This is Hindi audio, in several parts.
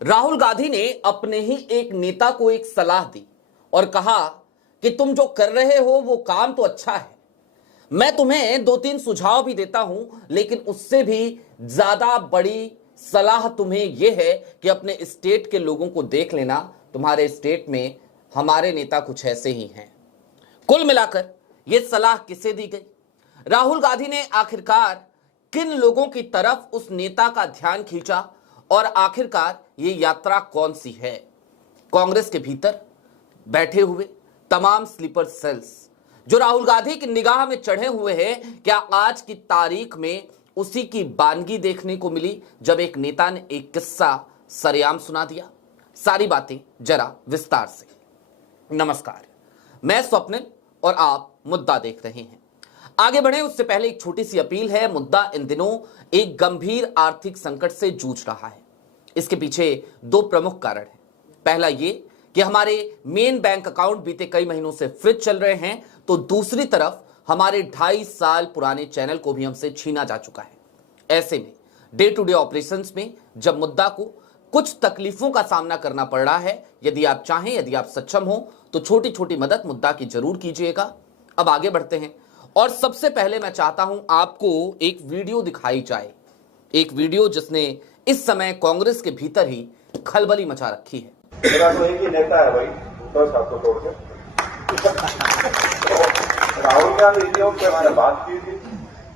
राहुल गांधी ने अपने ही एक नेता को एक सलाह दी और कहा कि तुम जो कर रहे हो वो काम तो अच्छा है, मैं तुम्हें 2-3 सुझाव भी देता हूं, लेकिन उससे भी ज्यादा बड़ी सलाह तुम्हें यह है कि अपने स्टेट के लोगों को देख लेना। तुम्हारे स्टेट में हमारे नेता कुछ ऐसे ही हैं। कुल मिलाकर यह सलाह किसे दी गई? राहुल गांधी ने आखिरकार किन लोगों की तरफ उस नेता का ध्यान खींचा और आखिरकार ये यात्रा कौन सी है? कांग्रेस के भीतर बैठे हुए तमाम स्लीपर सेल्स जो राहुल गांधी की निगाह में चढ़े हुए हैं, क्या आज की तारीख में उसी की बानगी देखने को मिली जब एक नेता ने एक किस्सा सरेआम सुना दिया? सारी बातें जरा विस्तार से। नमस्कार, मैं स्वप्निल और आप मुद्दा देख रहे हैं। आगे बढ़े उससे पहले एक छोटी सी अपील है। मुद्दा इन दिनों एक गंभीर आर्थिक संकट से जूझ रहा है। इसके पीछे दो प्रमुख कारण हैं। पहला ये कि हमारे मेन बैंक अकाउंट बीते कई महीनों से फ्रीज चल रहे हैं, तो दूसरी तरफ हमारे 2.5 साल पुराने चैनल को भी हमसे छीना जा चुका है। ऐसे में डे टू डे ऑपरेशंस में जब मुद्दा को कुछ तकलीफों का सामना करना पड़ रहा है, यदि आप चाहें, यदि आप सक्षम हो, तो छोटी छोटी मदद मुद्दा की जरूर कीजिएगा। अब आगे बढ़ते हैं और सबसे पहले मैं चाहता हूं आपको एक वीडियो दिखाई जाए, एक वीडियो जिसने इस समय कांग्रेस के भीतर ही खलबली मचा रखी है। मेरा तो एक ही नेता है भाई, दूसरा साहब को छोड़ के। राहुल गांधी जी से मैंने बात की थी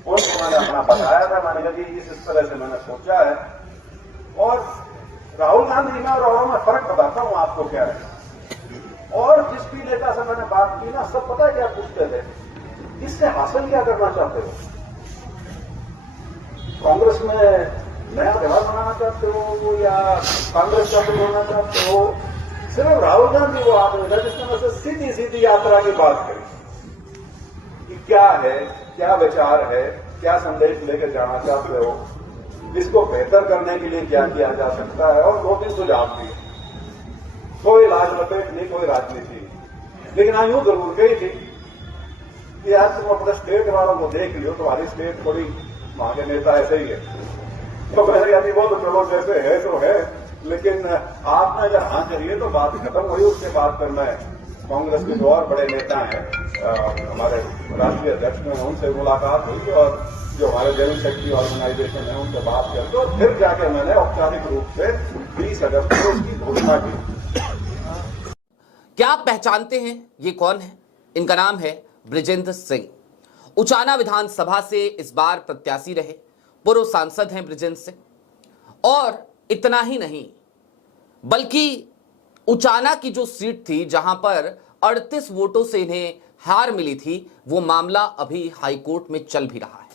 और मैंने अपना बताया था, मैंने कहा कि इस तरह से मैंने सोचा है। और राहुल गांधी में और औरों में फर्क बताता हूं आपको क्या है। और जिस भी नेता से मैंने बात की ना, सब पता है क्या पूछते थे, इससे हासिल क्या करना चाहते हो? कांग्रेस में नया व्यवहार बनाना चाहते हो या कांग्रेस का होना चाहते हो? सिर्फ राहुल गांधी वो आदमी था जिसने मुझसे सीधी सीधी यात्रा की बात करी कि क्या है, क्या विचार है, क्या संदेश लेकर जाना चाहते हो, इसको बेहतर करने के लिए क्या किया जा सकता है, और 2-3 सुझाव दिए। कोई लाज लपेट नहीं, कोई राजनीति, लेकिन हाँ यूं जरूर कही थी कि आज तुम अपने स्टेट वालों को देख लियो, तुम्हारी स्टेट थोड़ी वहां के नेता ऐसे ही है। तो मैंने यानी वो तो चलो जैसे है तो है, लेकिन आपने अगर हाँ करिए तो बात खत्म हुई। उसके बाद फिर मैं कांग्रेस के जो और बड़े नेता हैं, हमारे राष्ट्रीय अध्यक्ष में, उनसे मुलाकात हुई और जो हमारे जनरल सेक्रेटरी ऑर्गेनाइजेशन है उनसे बात करके और फिर जाके मैंने औपचारिक रूप से 20 अगस्त को उसकी घोषणा की। क्या आप पहचानते हैं ये कौन है? इनका नाम है बृजेंद्र सिंह। उचाना विधानसभा से इस बार प्रत्याशी रहे, पूर्व सांसद हैं बृजेंद्र सिंह। और इतना ही नहीं, बल्कि उचाना की जो सीट थी जहां पर 38 वोटों से इन्हें हार मिली थी, वो मामला अभी हाईकोर्ट में चल भी रहा है।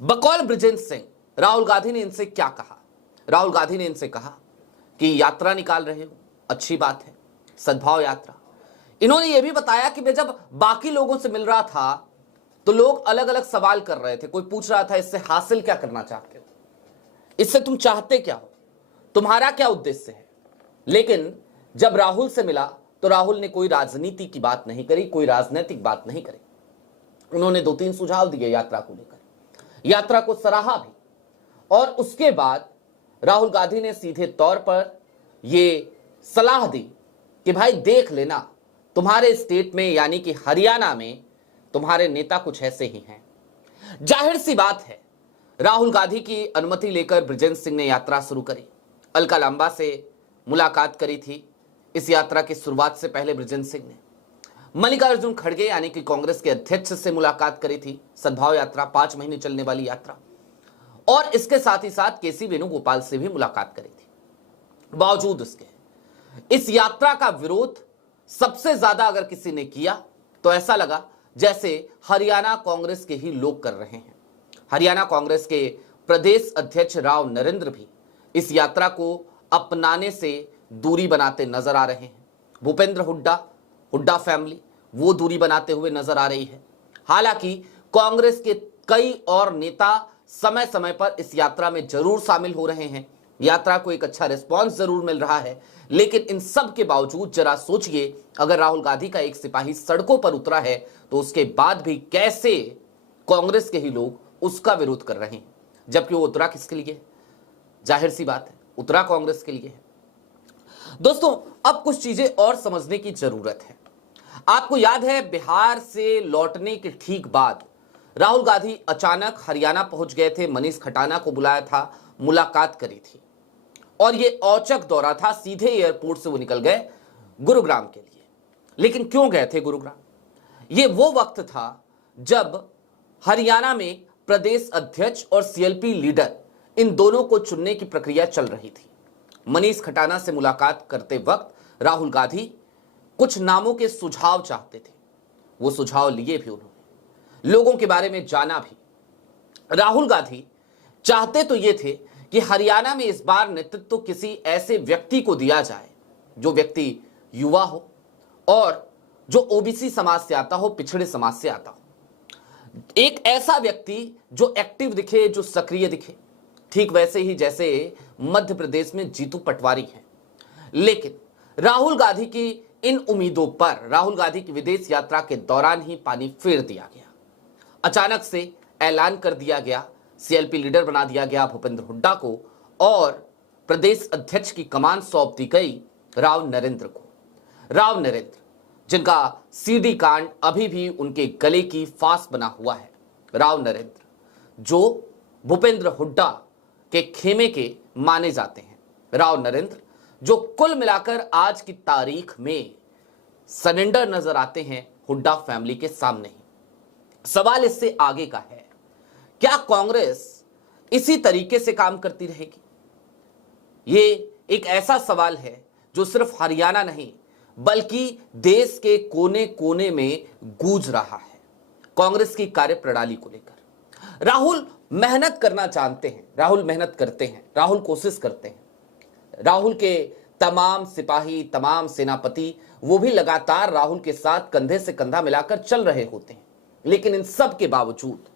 बकौल बृजेंद्र सिंह, राहुल गांधी ने इनसे क्या कहा? राहुल गांधी ने इनसे कहा कि यात्रा निकाल रहे हो, अच्छी बात है, सद्भाव यात्रा। इन्होंने यह भी बताया कि मैं जब बाकी लोगों से मिल रहा था तो लोग अलग अलग सवाल कर रहे थे। कोई पूछ रहा था इससे हासिल क्या करना चाहते हो, इससे तुम चाहते क्या हो, तुम्हारा क्या उद्देश्य है। लेकिन जब राहुल से मिला तो राहुल ने कोई राजनीति की बात नहीं करी, कोई राजनीतिक बात नहीं करी। उन्होंने 2-3 सुझाव दिए यात्रा को लेकर, यात्रा को सराहा भी। और उसके बाद राहुल गांधी ने सीधे तौर पर यह सलाह दी कि भाई देख लेना, तुम्हारे स्टेट में यानी कि हरियाणा में तुम्हारे नेता कुछ ऐसे ही हैं। जाहिर सी बात है, राहुल गांधी की अनुमति लेकर बृजेंद्र सिंह ने यात्रा शुरू करी। अलका लांबा से मुलाकात करी थी। इस यात्रा की शुरुआत से पहले बृजेंद्र सिंह ने मल्लिकार्जुन खड़गे यानी कि कांग्रेस के अध्यक्ष से मुलाकात करी थी। सद्भाव यात्रा 5 महीने चलने वाली यात्रा, और इसके साथ ही साथ केसी वेणुगोपाल से भी मुलाकात करी थी। बावजूद इसके इस यात्रा का विरोध सबसे ज्यादा अगर किसी ने किया तो ऐसा लगा जैसे हरियाणा कांग्रेस के ही लोग कर रहे हैं। हरियाणा कांग्रेस के प्रदेश अध्यक्ष राव नरेंद्र भी इस यात्रा को अपनाने से दूरी बनाते नजर आ रहे हैं। भूपेंद्र हुड्डा फैमिली वो दूरी बनाते हुए नजर आ रही है। हालांकि कांग्रेस के कई और नेता समय समय पर इस यात्रा में जरूर शामिल हो रहे हैं। यात्रा को एक अच्छा रिस्पांस जरूर मिल रहा है, लेकिन इन सब के बावजूद जरा सोचिए, अगर राहुल गांधी का एक सिपाही सड़कों पर उतरा है तो उसके बाद भी कैसे कांग्रेस के ही लोग उसका विरोध कर रहे हैं, जबकि वो उतरा किसके लिए? जाहिर सी बात है, उतरा कांग्रेस के लिए है। दोस्तों, अब कुछ चीजें और समझने की जरूरत है। आपको याद है, बिहार से लौटने के ठीक बाद राहुल गांधी अचानक हरियाणा पहुंच गए थे, मनीष खटाना को बुलाया था, मुलाकात करी थी और यह औचक दौरा था। सीधे एयरपोर्ट से वो निकल गए गुरुग्राम के लिए। लेकिन क्यों गए थे गुरुग्राम? यह वो वक्त था जब हरियाणा में प्रदेश अध्यक्ष और सीएलपी लीडर, इन दोनों को चुनने की प्रक्रिया चल रही थी। मनीष खटाना से मुलाकात करते वक्त राहुल गांधी कुछ नामों के सुझाव चाहते थे। वो सुझाव लिए भी उन्होंने, लोगों के बारे में जाना भी। राहुल गांधी चाहते तो ये थे कि हरियाणा में इस बार नेतृत्व किसी ऐसे व्यक्ति को दिया जाए जो व्यक्ति युवा हो और जो ओबीसी समाज से आता हो, पिछड़े समाज से आता हो। एक ऐसा व्यक्ति जो एक्टिव दिखे, जो सक्रिय दिखे, ठीक वैसे ही जैसे मध्य प्रदेश में जीतू पटवारी हैं। लेकिन राहुल गांधी की इन उम्मीदों पर राहुल गांधी की विदेश यात्रा के दौरान ही पानी फेर दिया गया। अचानक से ऐलान कर दिया गया, सीएलपी लीडर बना दिया गया भूपेंद्र हुड्डा को और प्रदेश अध्यक्ष की कमान सौंप दी गई राव नरेंद्र को। राव नरेंद्र, जिनका सीडी कांड अभी भी उनके गले की फांस बना हुआ है। राव नरेंद्र जो भूपेंद्र हुड्डा के खेमे के माने जाते हैं। राव नरेंद्र जो कुल मिलाकर आज की तारीख में सरेंडर नजर आते हैं हुड्डा फैमिली के सामने ही। सवाल इससे आगे का है, क्या कांग्रेस इसी तरीके से काम करती रहेगी? ये एक ऐसा सवाल है जो सिर्फ हरियाणा नहीं बल्कि देश के कोने कोने में गूंज रहा है कांग्रेस की कार्यप्रणाली को लेकर। राहुल मेहनत करना जानते हैं, राहुल मेहनत करते हैं, राहुल कोशिश करते हैं। राहुल के तमाम सिपाही, तमाम सेनापति, वो भी लगातार राहुल के साथ कंधे से कंधा मिलाकर चल रहे होते हैं। लेकिन इन सब के बावजूद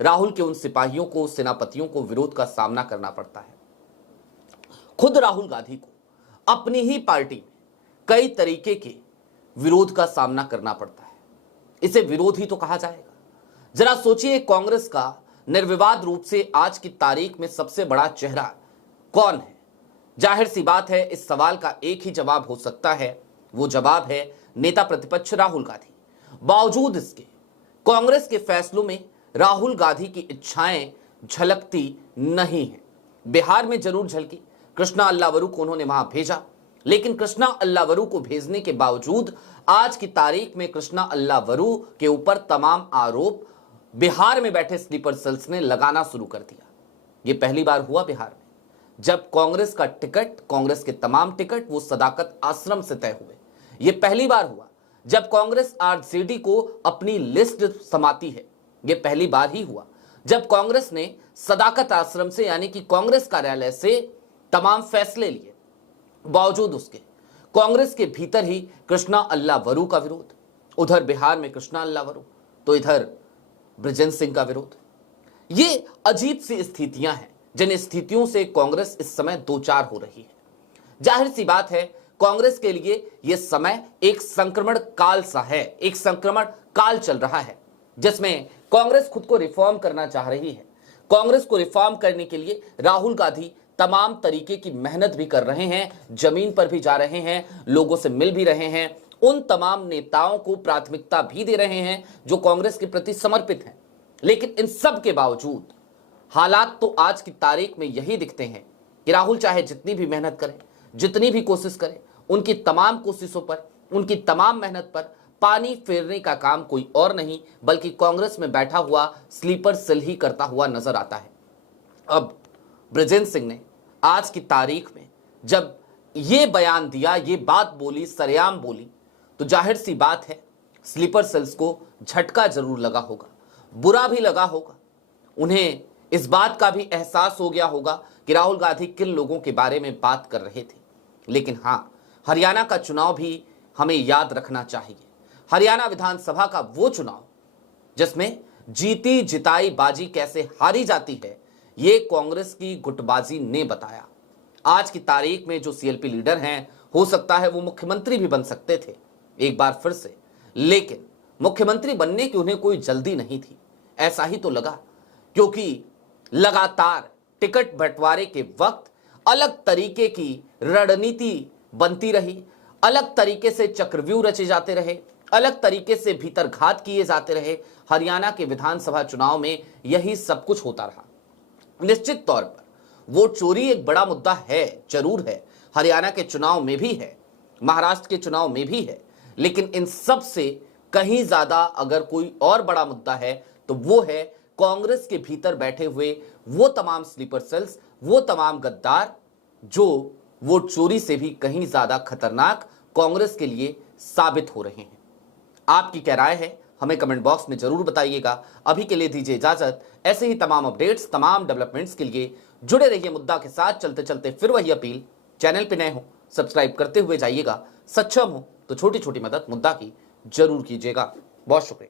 राहुल के उन सिपाहियों को, सेनापतियों को विरोध का सामना करना पड़ता है। खुद राहुल गांधी को अपनी ही पार्टी में कई तरीके के विरोध का सामना करना पड़ता है। इसे विरोध ही तो कहा जाएगा। जरा सोचिए, कांग्रेस का निर्विवाद रूप से आज की तारीख में सबसे बड़ा चेहरा कौन है? जाहिर सी बात है, इस सवाल का एक ही जवाब हो सकता है। वो जवाब है नेता प्रतिपक्ष राहुल गांधी। बावजूद इसके कांग्रेस के फैसलों में राहुल गांधी की इच्छाएं झलकती नहीं है। बिहार में जरूर झलकी, कृष्णा अल्लावरू को उन्होंने वहां भेजा, लेकिन कृष्णा अल्लावरू को भेजने के बावजूद आज की तारीख में कृष्णा अल्लावरू के ऊपर तमाम आरोप बिहार में बैठे स्लीपर सेल्स ने लगाना शुरू कर दिया। यह पहली बार हुआ बिहार में जब कांग्रेस का टिकट, कांग्रेस के तमाम टिकट वो सदाकत आश्रम से तय हुए। यह पहली बार हुआ जब कांग्रेस आरजेडी को अपनी लिस्ट समाती है। यह पहली बार ही हुआ जब कांग्रेस ने सदाकत आश्रम से यानी कि कांग्रेस कार्यालय से तमाम फैसले लिए। बावजूद उसके कांग्रेस के भीतर ही कृष्णा अल्लावरू का विरोध, उधर बिहार में कृष्णा अल्लावरू तो इधर बृजेंद्र सिंह का विरोध। ये अजीब सी स्थितियां हैं जिन स्थितियों से कांग्रेस इस समय दो चार हो रही है। जाहिर सी बात है, कांग्रेस के लिए यह समय एक संक्रमण काल सा है, एक संक्रमण काल चल रहा है जिसमें कांग्रेस खुद को रिफॉर्म करना चाह रही है। कांग्रेस को रिफॉर्म करने के लिए राहुल गांधी तमाम तरीके की मेहनत भी कर रहे हैं, जमीन पर भी जा रहे हैं, लोगों से मिल भी रहे हैं, उन तमाम नेताओं को प्राथमिकता भी दे रहे हैं जो कांग्रेस के प्रति समर्पित हैं। लेकिन इन सब के बावजूद हालात तो आज की तारीख में यही दिखते हैं कि राहुल चाहे जितनी भी मेहनत करें, जितनी भी कोशिश करें, उनकी तमाम कोशिशों पर, उनकी तमाम मेहनत पर पानी फेरने का काम कोई और नहीं बल्कि कांग्रेस में बैठा हुआ स्लीपर सेल ही करता हुआ नजर आता है। अब बृजेंद्र सिंह ने आज की तारीख में जब ये बयान दिया, ये बात बोली, सरेआम बोली, तो जाहिर सी बात है स्लीपर सेल्स को झटका जरूर लगा होगा, बुरा भी लगा होगा। उन्हें इस बात का भी एहसास हो गया होगा कि राहुल गांधी किन लोगों के बारे में बात कर रहे थे। लेकिन हां, हरियाणा का चुनाव भी हमें याद रखना चाहिए। हरियाणा विधानसभा का वो चुनाव जिसमें जीती जिताई बाजी कैसे हारी जाती है, ये कांग्रेस की गुटबाजी ने बताया। आज की तारीख में जो सीएलपी लीडर हैं, हो सकता है वो मुख्यमंत्री भी बन सकते थे एक बार फिर से, लेकिन मुख्यमंत्री बनने की उन्हें कोई जल्दी नहीं थी। ऐसा ही तो लगा, क्योंकि लगातार टिकट बंटवारे के वक्त अलग तरीके की रणनीति बनती रही, अलग तरीके से चक्रव्यूह रचे जाते रहे, अलग तरीके से भीतरघात किए जाते रहे। हरियाणा के विधानसभा चुनाव में यही सब कुछ होता रहा। निश्चित तौर पर वोट चोरी एक बड़ा मुद्दा है, जरूर है, हरियाणा के चुनाव में भी है, महाराष्ट्र के चुनाव में भी है, लेकिन इन सब से कहीं ज्यादा अगर कोई और बड़ा मुद्दा है तो वो है कांग्रेस के भीतर बैठे हुए वो तमाम स्लीपर सेल्स, वो तमाम गद्दार जो वोट चोरी से भी कहीं ज्यादा खतरनाक कांग्रेस के लिए साबित हो रहे हैं। आपकी क्या राय है हमें कमेंट बॉक्स में जरूर बताइएगा। अभी के लिए दीजिए इजाजत। ऐसे ही तमाम अपडेट्स, तमाम डेवलपमेंट्स के लिए जुड़े रहिए मुद्दा के साथ। चलते चलते फिर वही अपील, चैनल पे नए हो सब्सक्राइब करते हुए जाइएगा, सक्षम हो तो छोटी छोटी मदद मुद्दा की जरूर कीजिएगा। बहुत शुक्रिया।